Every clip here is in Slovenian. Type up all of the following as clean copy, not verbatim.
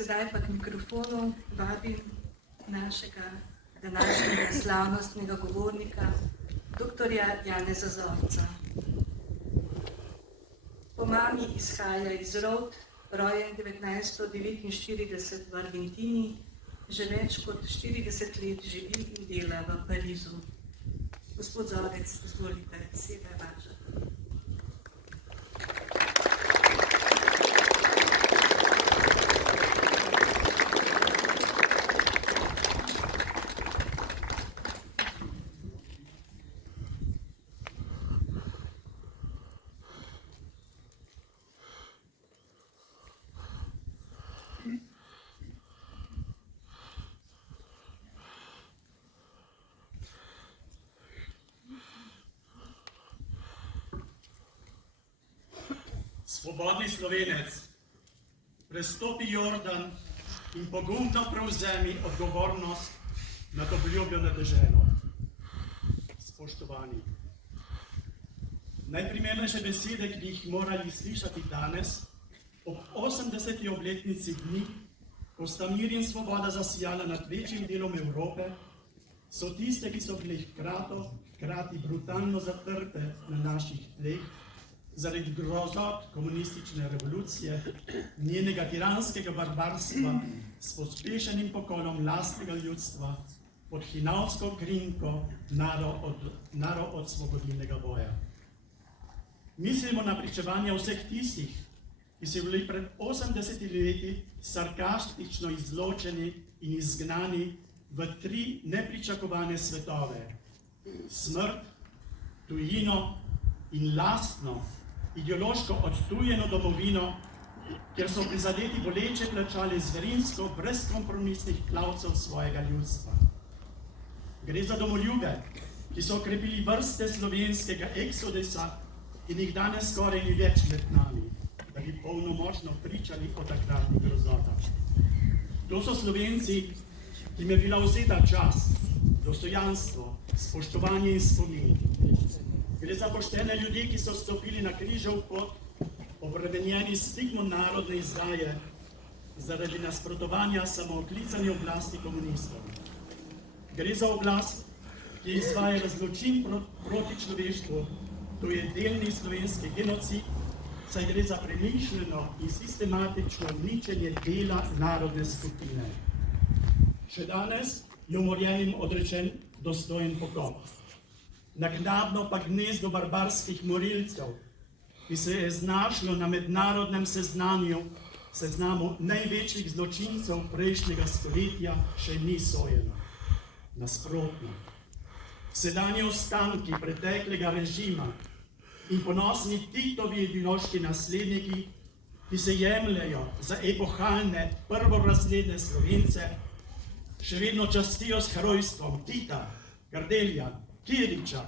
Sedaj pa k mikrofonu vabim našega današnjega slavnostnega govornika, doktorja Janeza Zorca. Po mami izhaja iz Rod, rojen 1949 v Argentini, že več kot 40 let živi in dela v Parizu. Gospod Zorec, izvolite, beseda je vaša. Svobodni Slovenec, prestopi Jordan in pogumno prevzemi odgovornost nad obljubljeno deželo. Spoštovani, najprimernejše besede, ki bi jih morali slišati danes, ob 80. obletnici dni, ko sta mir in svoboda zasijala nad večjim delom Evrope, so tiste, ki so bili hkrati brutalno zatrte na naših tleh, zaradi grozot komunistične revolucije, njenega tiranskega barbarstva s pospešenim pokolom lastnega ljudstva pod hinavsko krinko narodosvobodilnega boja. Mislimo na pričevanja vseh tistih, ki so bili pred 80 leti sarkastično izločeni in izgnani v 3 nepričakovane svetove: smrt, tujino in lastno, ideološko odtujeno domovino, kjer so prizadeti boleče plačali zverinsko brezkompromisnih klavcev svojega ljudstva. Gre za domoljube, ki so okrepili vrste slovenskega eksodusa in jih danes skoraj ni več med nami, da bi polnomočno pričali o takratnih grozotah. To so Slovenci, ki jim je bila vzeta čast, dostojanstvo, spoštovanje in spomin. Gre za poštene ljudi, ki so stopili na križev pot, obremenjeni stigmo narodne izdaje zaradi nasprotovanja samooklicani oblasti komunistov. Gre za oblast, ki izvaja zločin proti človeštvu, to je delni slovenski genocid, saj gre za premišljeno in sistematično uničenje dela narodne skupine. Še danes je umorjenim odrečen dostojen pokop. Naknadno pa gnezdo barbarskih morilcev, ki se je znašlo na mednarodnem seznamu največjih zločincev prejšnjega stoletja, še ni sojeno. Nasprotno, sedanji ostanki preteklega režima in ponosni Titovi ideološki nasledniki, ki se jemljejo za epohalne prvorazredne Slovence, še vedno častijo s herojstvom Tita, Kardelja, Kiriča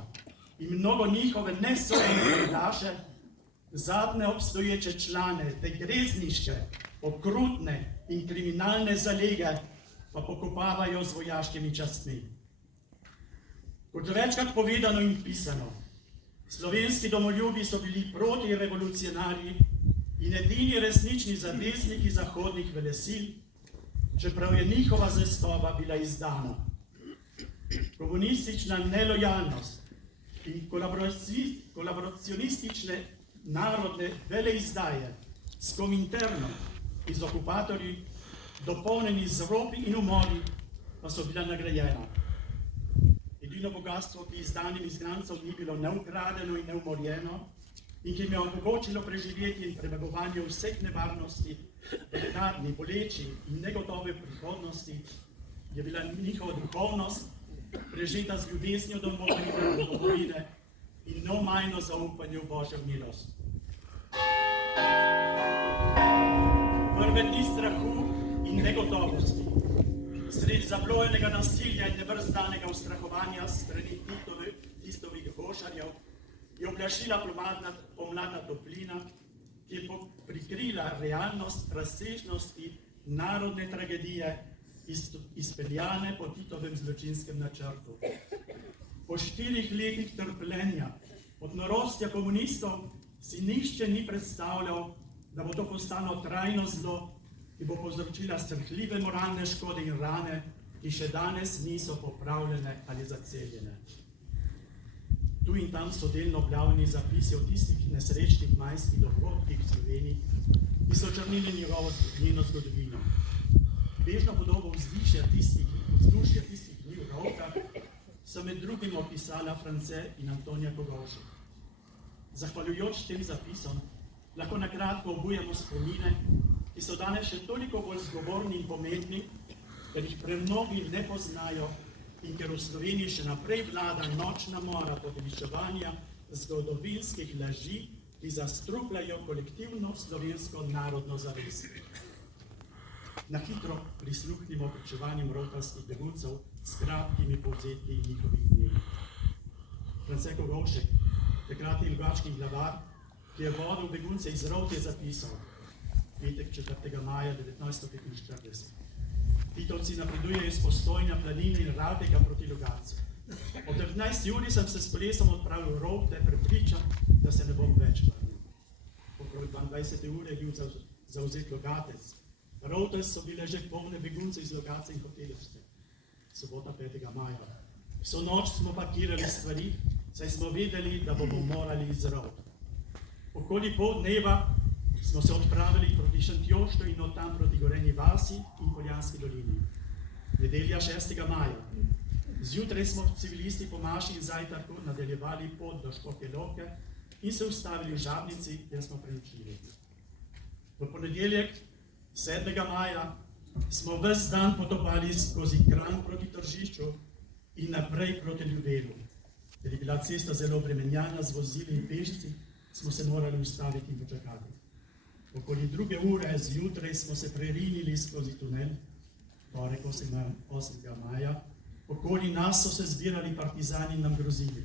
in mnogo njihove nesojene predaše, zadnje obstoječe člane te grezniške, okrutne in kriminalne zalege pa pokopavajo z vojaškimi častmi. Kot večkrat povedano in pisano, slovenski domoljubi so bili protirevolucionarji in edini resnični zavezniki zahodnih velesil, čeprav je njihova zvestoba bila izdana. Komunistična nelojalnost in kolaboracionistične narodne veleizdaje s Kominternom in z okupatorji, dopolnjeni z ropi in umori, pa so bila nagrajena. Edino bogatstvo, ki izdanim izgnancov ni bilo ne ukradeno in ne umorjeno in ki jim je omogočilo preživetje in premagovanje vseh nevarnosti, denarni, boleči in negotove prihodnosti, je bila njihova duhovnost, prežeta z ljubeznijo do domovine in neomajno zaupanje v Božjo milost. Prve dni strahu in negotovosti, sredi zablojenega nasilja in nebrzdanega ustrahovanja strani Tistovih gošarjev, je oblašila pomladna toplina, ki je prikrila realnost razsežnosti narodne tragedije, izpeljane po Titovem zločinskem načrtu. Po 4 letih trpljenja od norostja komunistov si nihče ni predstavljal, da bo to postalo trajno zlo, ki bo povzročila strahljive moralne škode in rane, ki še danes niso popravljene ali zaceljene. Tu in tam so delno objavljeni zapisi o tistih nesrečnih majskih dogodkih v Sloveniji, ki so črnili njeno zgodovino. Bežno podobo vzdušja tistih dni v Rovtah so med drugim opisala France in Antonija Kogovšek. Zahvaljujoč tem zapisom lahko na kratko obujamo spomine, ki so danes še toliko bolj zgovorni in pomembni, ker jih premnogi ne poznajo in ker v Sloveniji še naprej vlada nočna mora poveličevanja zgodovinskih laži, ki zastrupljajo kolektivno slovensko narodno zavest. Na hitro prisluhnimo pričevanjem rovtarskih beguncev s kratkimi povzetki njihovih dnev. France Kogovšek, takratni lugački glavar, ki je vodil begunce iz Rovt, je zapisal, petek 4. maja 1945. Titovci napredujejo iz Postojna, Planine in Ravtega proti Lugacu. Ob 19. uri sem se s kolesom odpravil v Rovte, prepričan, da se ne bom več vrnil. Okrog 22. ure je bil zavzet Logatec. Rovte so bile že polne begunce iz Logatca in Hotelevce. Sobota 5. maja. Vso noč smo pakirali stvari, saj smo vedeli, da bomo morali iz Rovt. Okoli pol dneva smo se odpravili proti Šentjoštu in od tam proti Gorenji vasi in Poljanski dolini. Nedelja 6. maja. Zjutraj smo civilisti po maši in zajtrku nadaljevali pot do Škofje Loke in se ustavili v Žabnici, kjer smo prenočili. V ponedeljek 7. maja smo ves dan potopali skozi Kranj proti Tržišču in naprej proti Ljubelu. Ker je bila cesta zelo obremenjena z vozili in pešci, smo se morali ustaviti in počakati. Okoli 2. ure zjutraj smo se prerinili skozi tunel, torek 8. maja. Okoli nas so se zbirali partizani in nam grozili.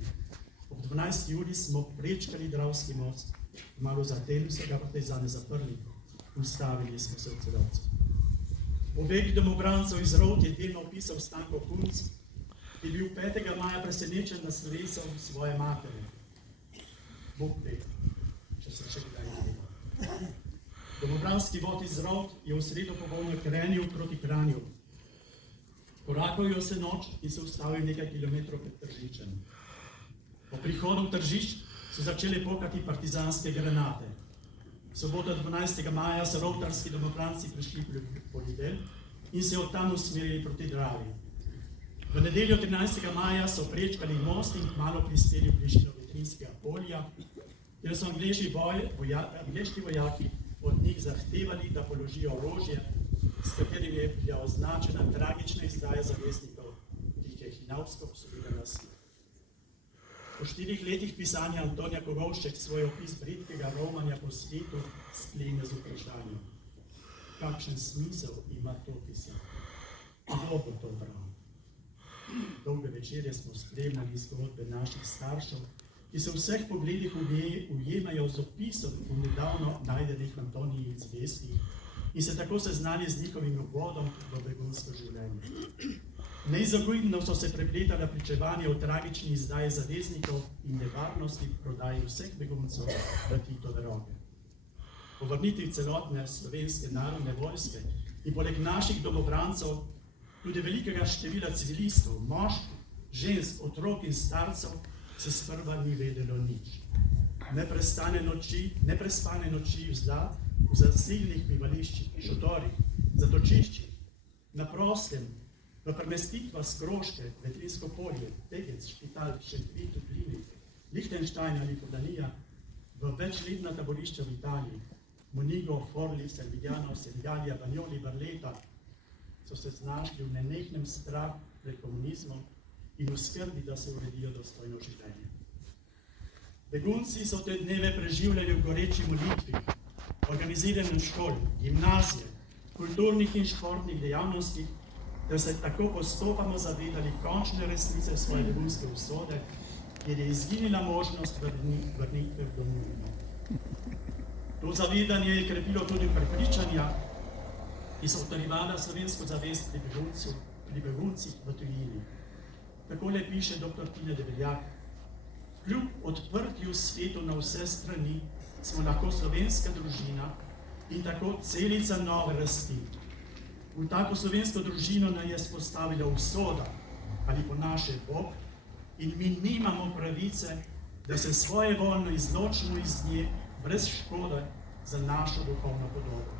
Ob 12. uri smo prečkali Dravski most, malo zatem so ga partizani zaprli. Ustavili smo se v Celovcu. Pobeg domobrancev iz Rovt je delno opisal Stanko Kunc, ki je bil 5. maja presenečen nad slovesom svoje matere. Bog ve, če se še kdaj gleda. Domobranski vod iz Rovt je v sredo po vojni krenil proti Kranju. Korakal je vse noč in se ustavil nekaj kilometrov pred Tržičem. Po prihodu v Tržič so začeli pokati partizanske granate. Sobota 12. maja so rovtarski domobranci prišli po Lidel in se od tam usmerili proti Dravi. V nedeljo 13. maja so prečkali most in kmalu prispeli v bližino Vetrinskega polja, kjer so angleški vojaki od njih zahtevali, da položijo orožje, s katerim je bila označena tragična izdaja zavestnikov, ki jih je hinavsko obsodila na smrt. Po 4 letih pisanja Antonija Kogovšek svoj opis bridkega romanja po svetu sklene z vprašanjem. Kakšen smisel ima to pisanje? Kdo bo to bral? Dolge večerje smo spremljali zgodbe naših staršev, ki se v vseh pogledih ujemajo z opisom v nedavno najdenih Antonijih zvestih in se tako seznali z njihovim uvodom v begunsko življenje. Neizogibno so se prepletala pričevanja o tragični izdaji zaveznikov in nevarnosti prodaji vseh beguncev v Titove roke. Po vrnitvi celotne slovenske narodne vojske in poleg naših domobrancev tudi velikega števila civilistov, moških, žensk, otrok in starcev se sprva ni vedelo nič. Neprespane noči v zasilnih bivališčih, šotorih, zatočiščih, na prostem, v premestitvah s Kroške, Vetrinsko polje, Tegec, Špital, Šentvid, Tuplini, Lichtenstein ali Podanija, v večletna taborišča v Italiji, Monigo, Forli, Servigliano, Senigalija, Bagnoli, Barletta, so se znašli v nenehnem strahu pred komunizmom in v skrbi, da se uredijo dostojno življenje. Begunci so te dneve preživljali v goreči molitvi, organiziranju šol, gimnazije, kulturnih in športnih dejavnostih, da se tako postopamo zavedali končne resnice svoje begunske usode, kjer je izginila možnost vrnitve v domovino. To zavedanje je krepilo tudi prepričanja, ki so utrjevala slovensko zavest pri beguncih v tujini. Takole piše dr. Tine Debeljak. Kljub odprtju svetu na vse strani smo lahko slovenska družina, in tako celica nove rasti. V tako slovensko družino nas je spostavila usoda, ali po naše Bog, in mi nimamo pravice, da se svojevoljno izločimo iz nje brez škode za našo duhovno podobo.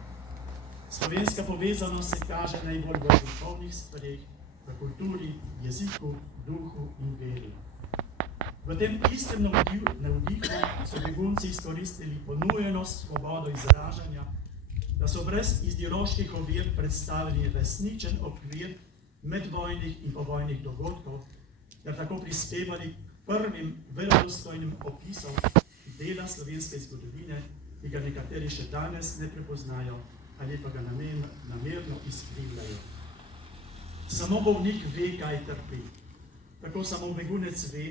Slovenska povezanost se kaže najbolj v duhovnih stvareh, v kulturi, jeziku, duhu in veri. V tem istem navdihu so begunci izkoristili ponujenost svobodo izražanja, da so brez ideoloških ovir predstavili resničen okvir medvojnih in povojnih dogodkov, ter tako prispevali prvim verodostojnim opisom dela slovenske zgodovine, ki ga nekateri še danes ne prepoznajo ali pa ga namerno izkrivljajo. Samo bolnik ve, kaj trpi. Tako samo begunec ve,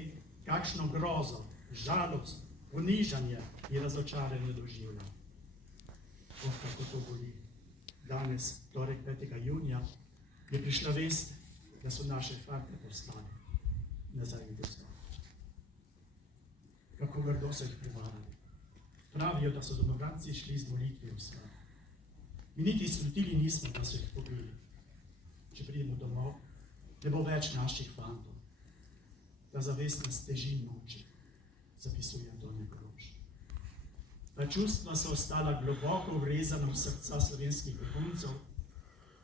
kakšno grozo, žalost, ponižanje in razočaranje doživlja. Kako to boli. Danes, torek 5. junija, je prišla vest, da so naše fante poslali nazaj v Jugoslavijo. Kako grdo so jih prevarali. Pravijo, da so domobranci šli z molitve v svet. Mi niti slutili nismo, da so jih pobili. Če pridemo domov, ne bo več naših fantov. Ta zavest nas teži in muči, zapisuje Antonij Groš. Ta čustva so ostala globoko vrezana v srca slovenskih beguncev,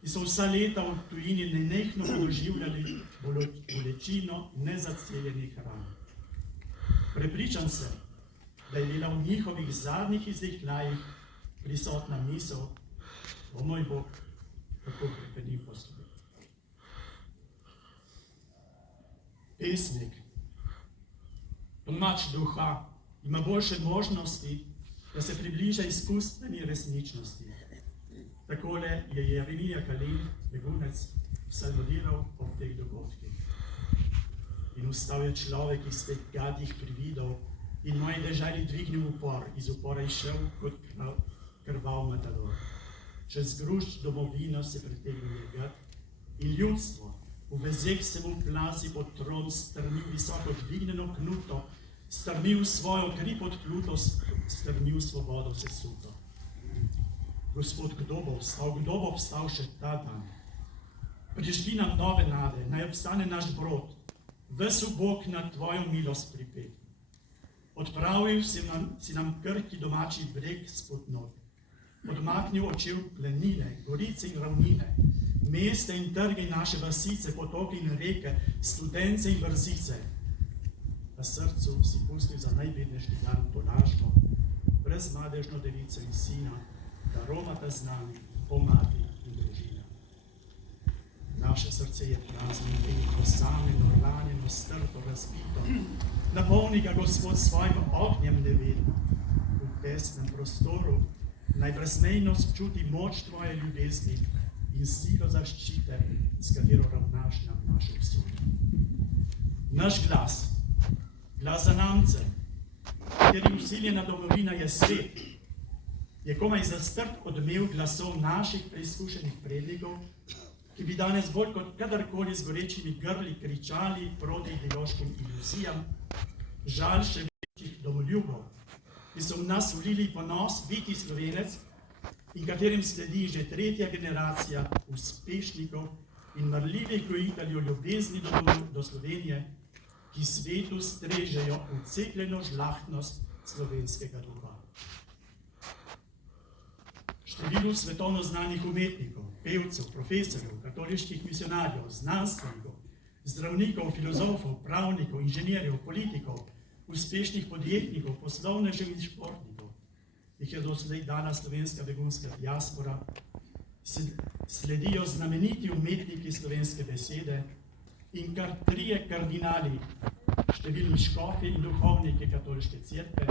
ki so vsa leta v tujini nenehno doživljali bolečino nezaceljenih ran. Prepričan sem, da je bila v njihovih zadnjih izdihljajih prisotna misel: o moj Bog, kako prepenim posluh. Pesnik, tolmač duha, ima boljše možnosti, da se približa izkustveni resničnosti. Takole je Jeremija Kalin, begunec, salmodiral ob teh dogodkih. In vstal je človek iz teh gadih prividov in moji deželi dvignil upor, iz upora išel kot krvav matador. Čez grušč domovino se pretegnil je gad in ljudstvo v vezek se mu plasi pod tron, strmil visoko dvigneno knuto, strmil svojo kri pod pluto, strmil svobodo sesuto. Gospod, kdo bo obstal še ta dan? Prižgi nam nove nade, naj obstane naš brod, ves v Bog na tvojo milost pripet. Odpravil si nam krhki domači breg spod nog, odmaknil očil plenine, gorice in ravnine, mesta in trge naše vasice, potoke in reke, studence in vrzice. V srcu si pustil za najbednejši dan tolažbo, brezmadežno devico in sina, da romata z nami, po mati in družina. Naše srce je prazno in osamljeno, ranjeno, strto, razbito. Napolni ga Gospod svojim ognjem nevedno. V tesnem prostoru naj brezmejnost čuti moč tvoje ljubezni in silo zaščite, s katero ravnaš nam naše usode. Naš glas, glas zanamce, kateri usiljena domovina je svet, je komaj zastrt odmev glasov naših preizkušenih prednikov, ki bi danes bolj kot kadarkoli z gorečimi grli kričali proti ideološkim iluzijam, žal še večjih domoljubov, ki so v nas vlili ponos biti Slovenec in katerim sledi že tretja generacija uspešnikov in marljivih gojiteljev ljubezni do Slovenije, ki svetu strežejo vcepljeno žlahtnost slovenskega duha. Številu svetovno znanih umetnikov, pevcev, profesorjev, katoliških misionarjev, znanstvenikov, zdravnikov, filozofov, pravnikov, inženirjev, politikov, uspešnih podjetnikov, poslovnežev in športnikov, jih je doslej dala slovenska begunska diaspora, sledijo znameniti umetniki slovenske besede in kar 3 kardinali, številni škofi in duhovniki katoliške cerkve,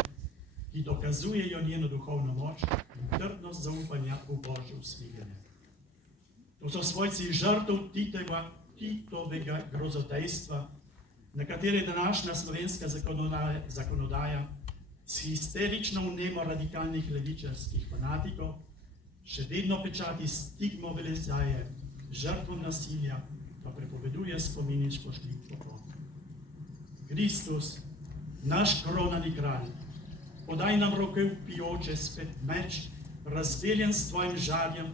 ki dokazujejo njeno duhovno moč in trdnost zaupanja v Božje usmiljenje. To so svojci žrtev Titovega grozodejstva, na katere današnja slovenska zakonodaja s histerično vnemo radikalnih levičarskih fanatikov še vedno pečati stigmo velezaje, žrtvom nasilja pa prepoveduje spomin in spoštljiv pokop. Kristus, naš kronani kralj, podaj nam roke vpijoče spet meč razbeljen s tvojim žarjem,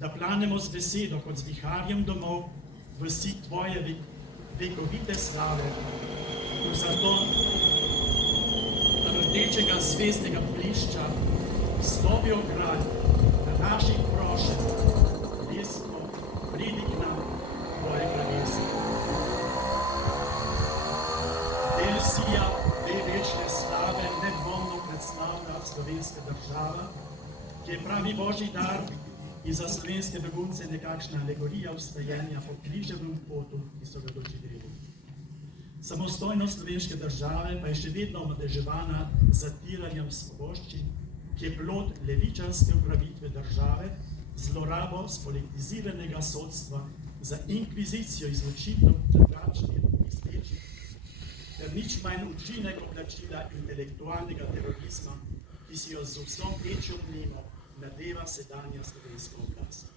da planemo z besedo kot z viharjem domov v sit tvoje vekovite slave, v zaton rdečega zvezdnega blišča, stopi ograd na naših prošenj, lesko, pridi k nam tvoje kraljestvo. Del sija te večne slave nedvomno predstavlja slovenska država, ki je pravi božji dar in za slovenske begunce nekakšna alegorija vstajenja po križevem potu, ki so ga doživeli. Samostojnost slovenske države pa je še vedno omadeževana z zatiranjem svoboščin, ki je plod levičarske upravitve države, zlorabo spolitiziranega sodstva za inkvizicijo izločitev drugačnih mislečih, ter nič manj učinek oblačila intelektualnega terorizma, ki si jo z vso večjo vnemo nadeva sedanja slovenska oblast.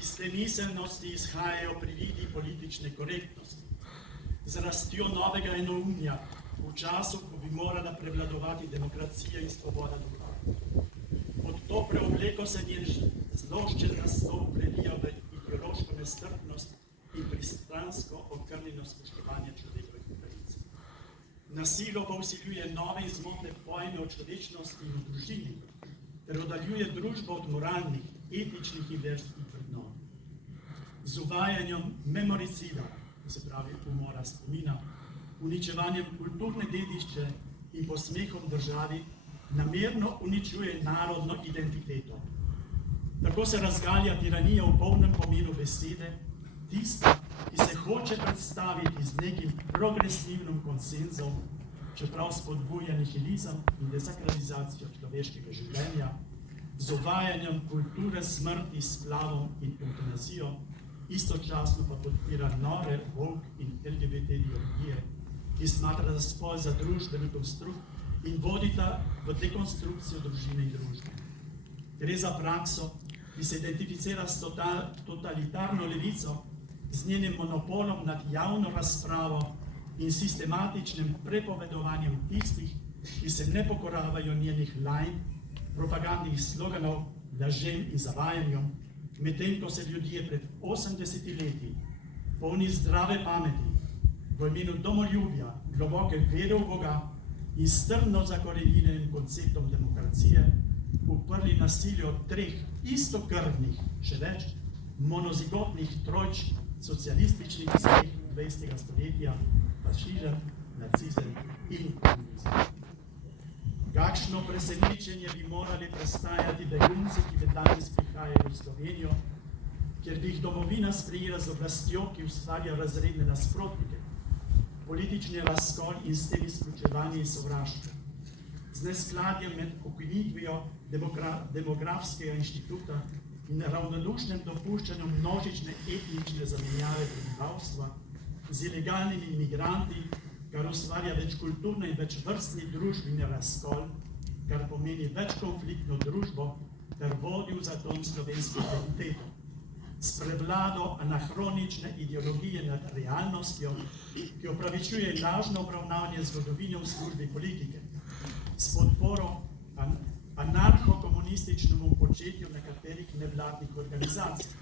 Iz te miselnosti izhajajo prividi politične korektnosti, z rastjo novega enoumja v času, ko bi morala prevladovati demokracija in svoboda duha. Pod to preobleko se njen zloščen nastop prelija v ideološko nestrpnost in pristransko okrnjeno spoštovanje človekovih pravic. Na silo pa vsiljuje nove in zmotne pojme o človečnosti in o družini, ter oddaljuje družbo od moralnih, etičnih in verskih vrednot. Z uvajanjem memoricida, se pravi umora spomina, uničevanjem kulturne dedišče in posmehom državi, namerno uničuje narodno identiteto. Tako se razgalja tiranija v polnem pomenu besede, tista, ki se hoče predstaviti z nekim progresivnim konsenzom, čeprav spodbuja nihilizem in desakralizacijo človeškega življenja, z uvajanjem kulture smrti s splavom in eutanazijo, istočasno pa podpira nove woke in LGBT ideologije, ki smatra spol za družbeni konstrukt in vodita v dekonstrukcijo družine in družbe. Gre za prakso, ki se identificira s totalitarno levico, z njenim monopolom nad javno razpravo in sistematičnim prepovedovanjem tistih, ki se ne pokoravajo njenih lajn, propagandnih sloganov, lažem in zavajanjem, medtem ko se ljudje pred 80 leti, polni zdrave pameti, v imenu domoljubja, globoke vere v Boga in strmno zakorenjenim konceptom demokracije, uprli nasilju treh istokrvnih, še več, monozigotnih trojč socialističnih vseh 20. stoletja, fašizem, nacizem in komunizem. Kakšno presenečenje bi morali prestajati begunci, ki danes prihajajo v Slovenijo, kjer bi jih domovina sprejela z oblastjo, ki ustvarja razredne nasprotnike, politični razkol in s tem izključevanje in sovraštvo. Z neskladjem med ukinitvijo demografskega inštituta in ravnodušnem dopuščanjem množične etnične zamenjave prebivalstva, z ilegalnimi migranti, kar ustvarja večkulturno in večvrstni družbeni razkol, kar pomeni večkonfliktno družbo, ter vodi v zaton slovensko identiteto. S prevlado anahronične ideologije nad realnostjo, ki opravičuje lažno obravnavanje zgodovine v službi politike, s podporo anarcho-komunističnemu početju nekaterih nevladnih organizacij,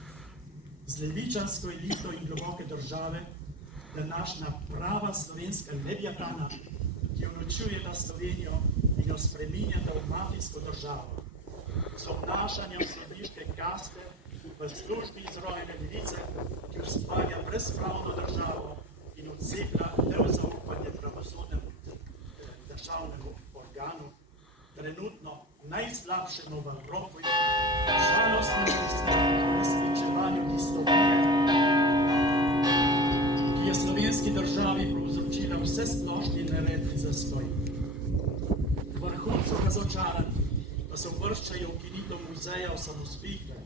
z levičarsko elito in globoke države, današnja prava slovenska leviatana, ki uničujeta Slovenijo in jo spreminjata v mafijsko državo, z obnašanjem sodniške kaste v službi izrojene levice, ki ustvarja brezpravno državo in odceplja nezaupanje pravosodnemu državnemu organu, trenutno najslabšemu v Evropi, žalostnemu uresničevanju distopije, ki je slovenski državi povzročila vse splošni nered in zastoj. V vrhuncu razočarani pa se uvrščajo ukinitev muzeja osamosvojitve,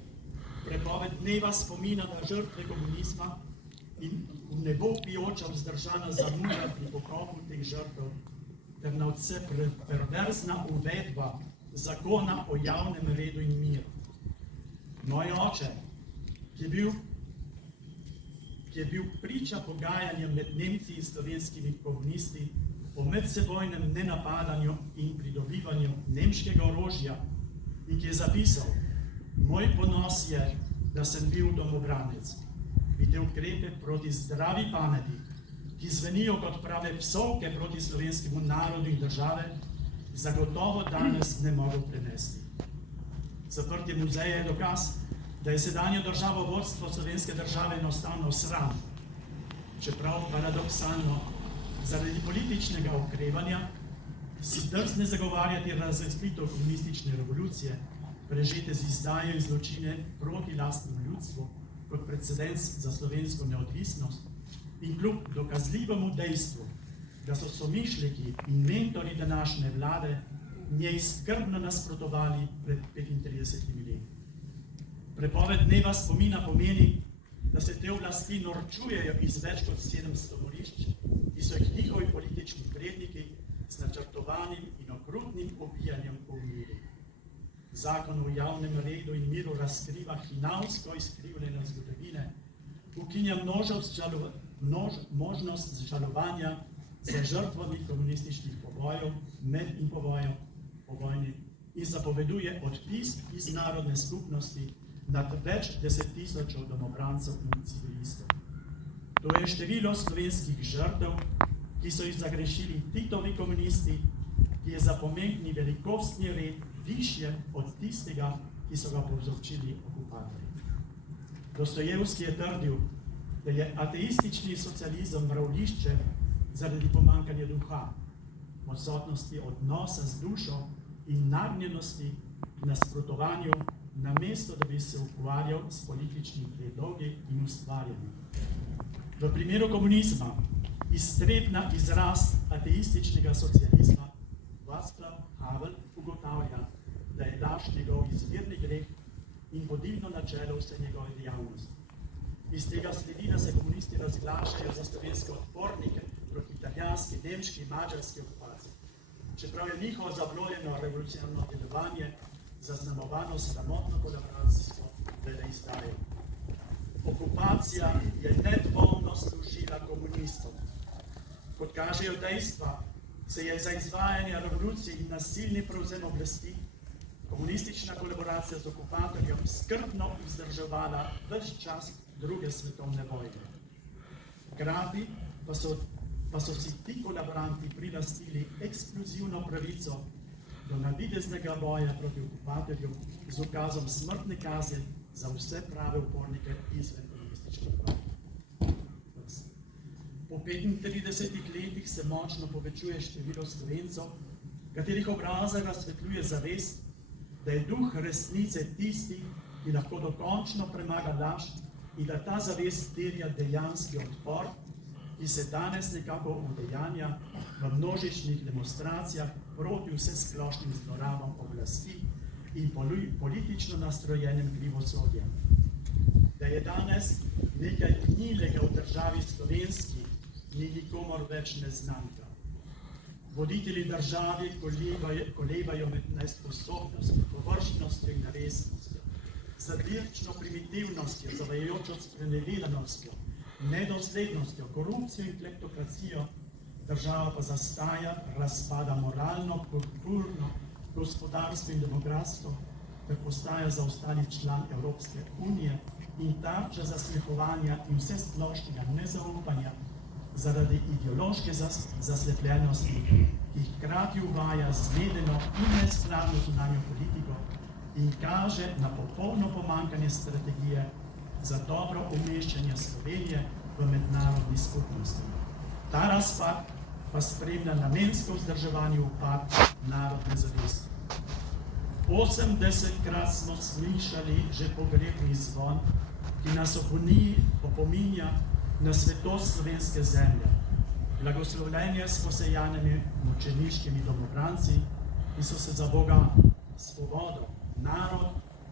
prepoved dneva spomina na žrtve komunizma in v nebo vpijoča vzdržana zamuda pri pokopu teh žrtev, ter nadvse perverzna uvedba zakona o javnem redu in miru. Moj oče, ki je bil priča pogajanjem med Nemci in slovenskimi komunisti o medsebojnem nenapadanju in pridobivanju nemškega orožja, in ki je zapisal: Moj ponos je, da sem bil domobranec. Bi te ukrepe proti zdravi pameti, ki zvenijo kot prave psovke proti slovenskemu narodu in države, zagotovo danes ne mogel prenesti. Zaprtje muzeja je dokaz, da je sedanje državovodstvo slovenske države enostavno sram, čeprav paradoksalno, zaradi političnega okrevanja si drzne zagovarjati razcvetitev komunistične revolucije, prežete z izdajo in zločine proti lastnemu ljudstvu, kot precedens za slovensko neodvisnost, in kljub dokazljivemu dejstvu, da so somišljiki in mentori današnje vlade njej skrbno nasprotovali pred 35 leti. Prepoved dneva spomina pomeni, da se te oblasti norčujejo iz več kot 700 morišč, ki so jih njihovi politični predniki z načrtovanim in okrutnim ubijanjem povnili. Zakon o javnem redu in miru razkriva hinavsko izkrivljene zgodovine, ukinja možnost žalovanja za žrtvami komunističnih pobojev, med in po vojni in zapoveduje odpis iz narodne skupnosti nad več 10.000 domobrancev in civilistov. To je število slovenskih žrtev, ki so jih zagrešili Titovi komunisti, ki je za pomembni velikostni red višje od tistega, ki so ga povzročili okupatorji. Dostojevski je trdil, da je ateistični socializem mravljišče zaradi pomanjkanja duha, odsotnosti odnosa z dušo in nagnjenosti k nasprotovanju, namesto da bi se ukvarjal s političnimi predlogi in ustvarjanjem. V primeru komunizma iztrebna izraz ateističnega socializma Václav Havel ugotavlja, da je laž njegov izvirni greh in vodilno načelo vse njegove dejavnosti. Iz tega sledi, da se komunisti razglašajo za slovenske odpornike proti italijanski, nemški, mađarski okupaciji, čeprav je njihovo zablojeno revolucionarno delovanje zaznamovano sramotno kolaboracijsko veleizdajo. Okupacija je nedvomno služila komunistom. Kot kažejo dejstva, se je za izvajanje revolucije in nasilni prevzem oblasti komunistična kolaboracija z okupatorjem skrbno vzdrževala ves čas druge svetovne vojne. Hkrati pa so si ti kolaboranti prilastili ekskluzivno pravico do navideznega boja proti okupatorju z ukazom smrtne kazni za vse prave upornike izven komunističnih vlad. Po 35 letih se močno povečuje število Slovencev, katerih obraza razsvetljuje zavest, da je duh resnice tisti, ki lahko dokončno premaga laž in da ta zavest terja dejanski odpor, ki se danes nekako udejanja v množičnih demonstracijah proti vsesplošnim zlorabam oblasti in politično nastrojenim krivosodjem. Da je danes nekaj gnilega v državi slovenski, ni nikomor več neznanka. Voditelji države kolebajo med nesposobnostjo, površnostjo in resnostjo, zadirčno primitivnostjo, zavajajočo sprenevedanostjo, nedoslednostjo, korupcijo in kleptokracijo, država pa zastaja, razpada moralno, kulturno, gospodarstvo in demografsko, ter postaja zaostali član Evropske unije in tarča zasmehovanja in vse splošnega nezaupanja zaradi ideološke zaslepljenosti, ki hkrati uvaja zmedeno in neskladno zunanjo politiko in kaže na popolno pomanjkanje strategije za dobro umeščanje Slovenije v mednarodni skupnosti. Ta razpad pa spremlja namensko vzdrževanje upad narodne zavesti. 80-krat smo slišali že pogrebni zvon, ki nas opominja na svetost slovenske zemlje. Blagoslovljenje s posejanimi mučeniškimi domobranci, ki so se za Boga, svobodo, narod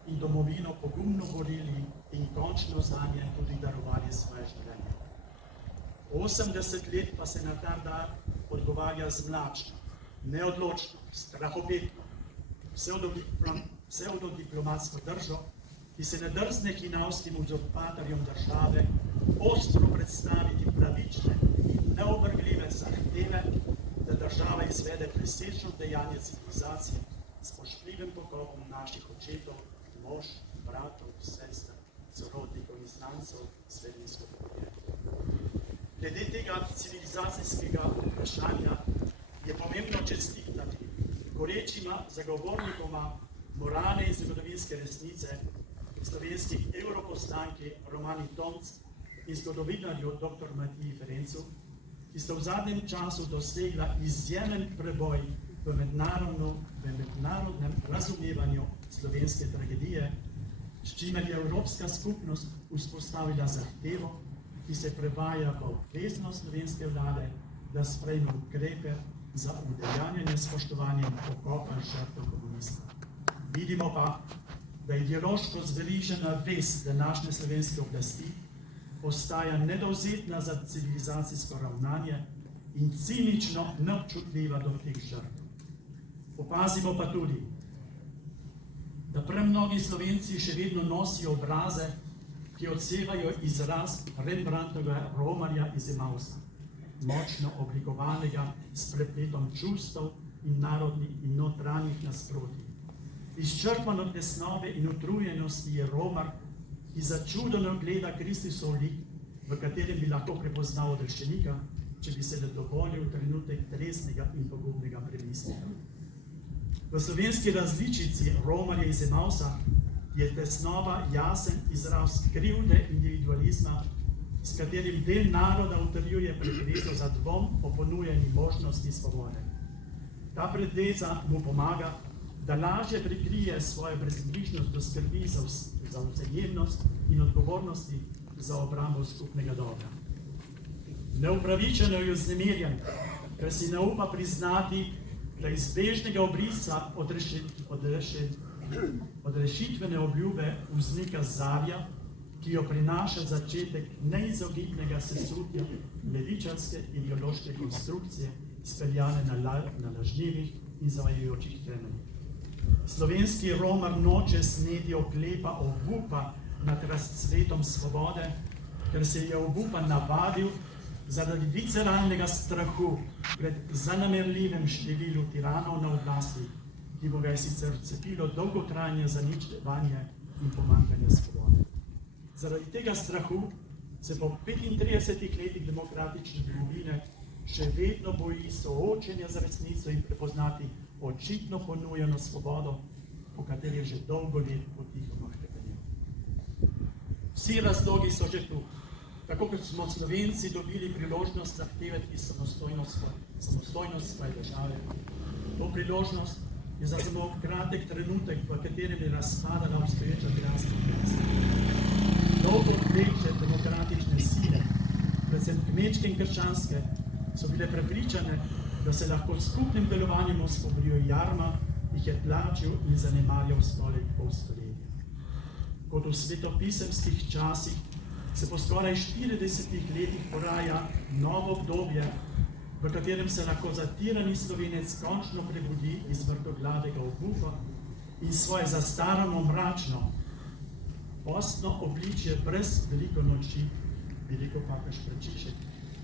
in domovino pogumno borili in končno zanje tudi darovali svoje življenje. 80 let pa se na ta dar odgovarja z mlačno, neodločno, strahopetno, pseudodiplomatsko držo, ki se ne drzne hinavskim uzurpatorjem države ostro predstaviti pravične in neovrgljive zahteve, da država izvede presečno dejanje civilizacije spoštljivim pokopom naših očetov, mož, bratov, sester, sorodnikov in znancev slovenskega podjetja. Glede tega civilizacijskega vprašanja je pomembno čestitati gorečima zagovornikoma moralne in zgodovinske resnice, slovenskih evroposlanki Romani Tomc in zgodovinarju dr. Matiji Ferencu, ki sta v zadnjem času dosegla izjemen preboj v mednarodnem razumevanju slovenske tragedije, s čimer je Evropska skupnost vzpostavila zahtevo, ki se prevaja v obveznost slovenske vlade, da sprejme ukrepe za udejanjanje spoštovanja in pokopa žrtev komunizma. Vidimo pa, da ideološko zveližena vest današnje slovenske oblasti postaja nedovzetna za civilizacijsko ravnanje in cinično neobčutljiva do teh žrtev. Opazimo pa tudi, da premnogi Slovenci še vedno nosijo obraze, ki odsevajo izraz Rembrandtovega romarja iz Emausa, močno oblikovanega s prepletom čustev in narodnih in notranjih nasprotij. Izčrpan od tesnobe in utrujenosti je romar, ki začudeno gleda Kristusov lik, v katerem bi lahko prepoznal odrešenika, če bi se le dovolil trenutek tresnega in pogubnega premisleka. V slovenski različici romarja iz Emausa je tesnova jasen izraz krivde individualizma, s katerim del naroda utrjuje predvezo za dvom o ponujeni možnosti svobode. Ta predveza mu pomaga, da lažje prikrije svojo brezbrižnost do skrbi za vzajemnost in odgovornosti za obrambo skupnega dobra. Neupravičeno je vznemirjen, ker si ne upa priznati, da izbežnega obrisa odrešitvene obljube vznika zarja, ki jo prinaša začetek neizogibnega sesutja levičarske ideološke konstrukcije, speljane na lažnivih in zavajajočih temeljih. Slovenski romar noče sneti oklepa obupa nad razcvetom svobode, ker se je obupa navadil zaradi visceralnega strahu pred zanemarljivim številu tiranov na oblasti, ki bo ga je sicer vcepilo dolgotrajne zaničevanje in pomanjkanje svobode. Zaradi tega strahu se po 35 letih demokratične domovine še vedno boji soočenja z resnico in prepoznati očitno ponujeno svobodo, po kateri je že dolgo let potihoma hrepenel. Vsi razlogi so že tu. Tako kot smo Slovenci dobili priložnost zahtevati samostojnost svoje države. To priložnost je za samo kratek trenutek, v katerem je razpadala obstoječa piranska vlast. Dolgo teče demokratične sile, predvsem kmečke in krščanske, so bile prepričane, da se lahko s skupnim delovanjem osvobodijo jarma, jih je tlačil in zanemarjal skoraj pol stoletja. Kot v svetopisemskih časih se po skoraj 40 letih poraja novo obdobje, v katerem se lahko zatirani Slovenec končno prebudi iz vrtoglavega obupa in svoje zastarano mračno, postno obličje brez veliko noči, veliko papež Frančišek,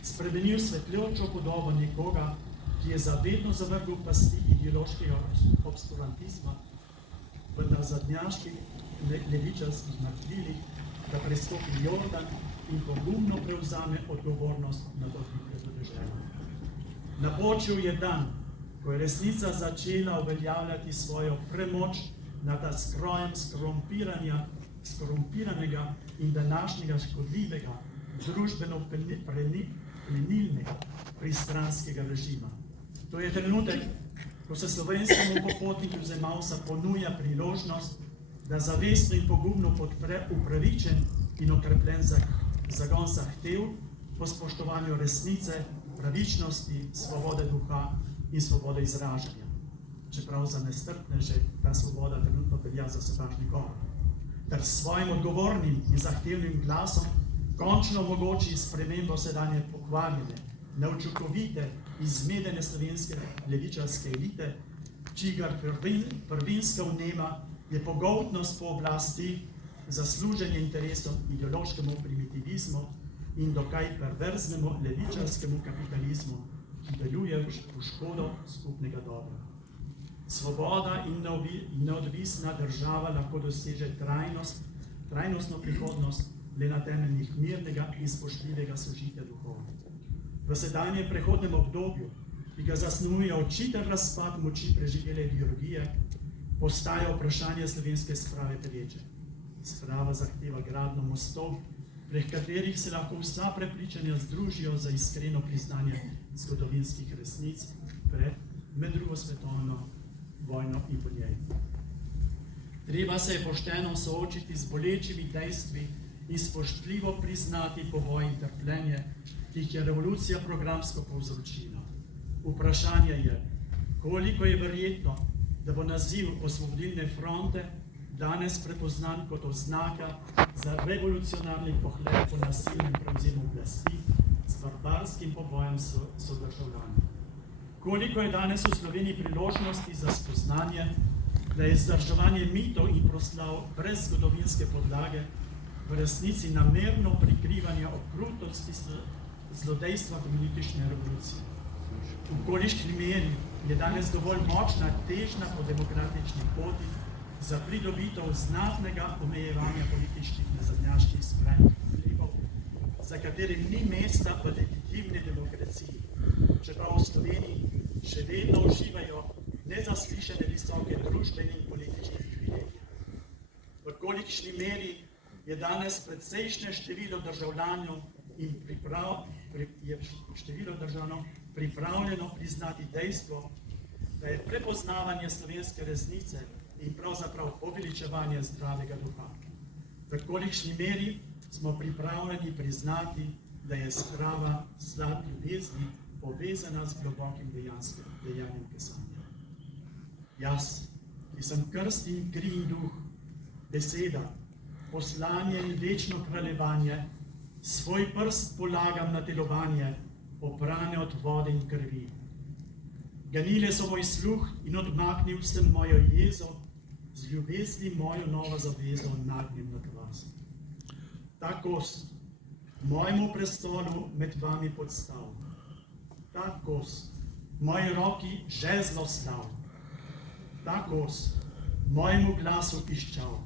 spremenil svetljočo podobo nekoga, ki je zavedno zavrgel pasti ideološkega obskurantizma, vendar zadnjaških levičarskih mrtvilih, da prestopi Jordan in pogumno prevzame odgovornost nad odlikle podeželja. Napočil je dan, ko je resnica začela uveljavljati svojo premoč nad skrojem skorumpiranega in današnjega škodljivega, družbeno plenilnega pristranskega režima. To je trenutek, ko se slovenskemu popotniku z Emausa ponuja priložnost, da zavestno in pogumno podpre upravičen in okrepljen zagon zahtev po spoštovanju resnice, pravičnosti, svobode duha in svobode izražanja. Čeprav za nestrpneže ta svoboda trenutno velja za sovražni govor. Ter s svojim odgovornim in zahtevnim glasom končno omogoči spremembo sedanje pokvarjene, neučinkovite, izmedene slovenske levičarske elite, čigar prvinska vnema je pogoltnost po oblasti za služenje interesom ideološkemu primitivizmu in dokaj perverznemu levičarskemu kapitalizmu, ki deluje v škodo skupnega dobra. Svoboda in neodvisna država lahko doseže trajnostno prihodnost le na temeljih mirnega in spoštljivega sožitja duhov. V sedanjem prehodnem obdobju, ki ga zasnuje očiten razpad moči preživele ideologije, postaja vprašanje slovenske sprave pereče. Sprava zahteva gradnjo mostov, prek katerih se lahko vsa prepričanja združijo za iskreno priznanje zgodovinskih resnic med drugo svetovno vojno in po njej. Treba se je pošteno soočiti z bolečimi dejstvi in spoštljivo priznati poboj in trpljenje, ki jih je revolucija programsko povzročila. Vprašanje je, koliko je verjetno, da bo naziv Osvobodilne fronte danes prepoznan kot oznaka za revolucionarni pohled po nasilnem prevzemu oblasti s barbarskim pobojem sodržavljanov. Koliko je danes v Sloveniji priložnosti za spoznanje, da je zdržovanje mitov in proslav brez zgodovinske podlage v resnici namerno prikrivanje okrutosti zlodejstva komunistične revolucije. V kolikšni meri je danes dovolj močna težnja po demokratični poti za pridobitev znatnega omejevanja političnih nazadnjaških skrajnih vplivov, za katerim ni mesta v legitimni demokraciji, čeprav v Sloveniji še vedno uživajo nezaslišane visoke družbene in politične privilegije. V kolikšni meri je danes predsejšnje število državljanov pripravljeno priznati dejstvo, da je prepoznavanje slovenske resnice in pravzaprav poveličevanje zdravega duha. V kolikšni meri smo pripravljeni priznati, da je sprava slad ljubezni povezana z globokim dejanjem pisanja. Jaz, ki sem krst in kri in duh, beseda, poslanje in večno kraljevanje, svoj prst polagam na delovanje, oprane od vode in krvi. Ganile so moj sluh in odmaknil sem mojo jezo, z ljubezni mojo novo zavezo nagnem nad vas. Ta kost mojemu prestolu med vami podstav, ta kost moji roki žezlo stav, ta kost mojemu glasu piščal.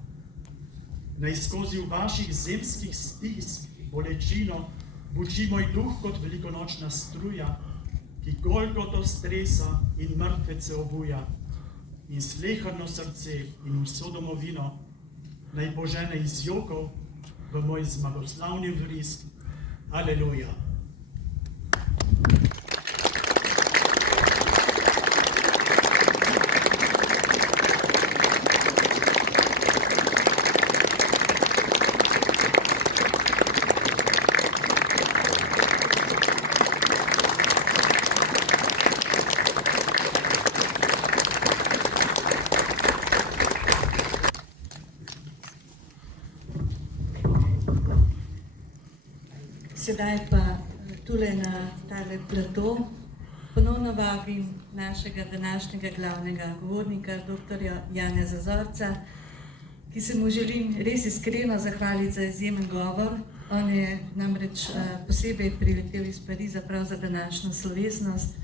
Naj skozi v vaših zemskih stisk bolečino buči moj duh kot velikonočna struja, ki Golgoto stresa in mrtvece obuja, in sleherno srce in vso domovino naj požene iz jokov v moj zmagoslavni vrisk. Aleluja! Sedaj pa tule na tale plato ponovno vabim našega današnjega glavnega govornika, doktorja Janeza Zorca, ki se mu želim res iskreno zahvaliti za izjemen govor. On je namreč posebej priletel iz Pariza prav za današnjo slovesnost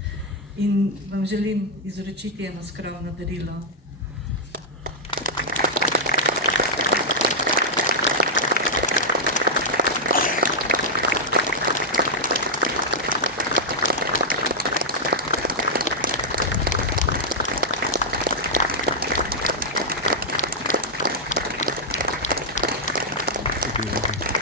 in vam želim izročiti eno skromno darilo. Thank you.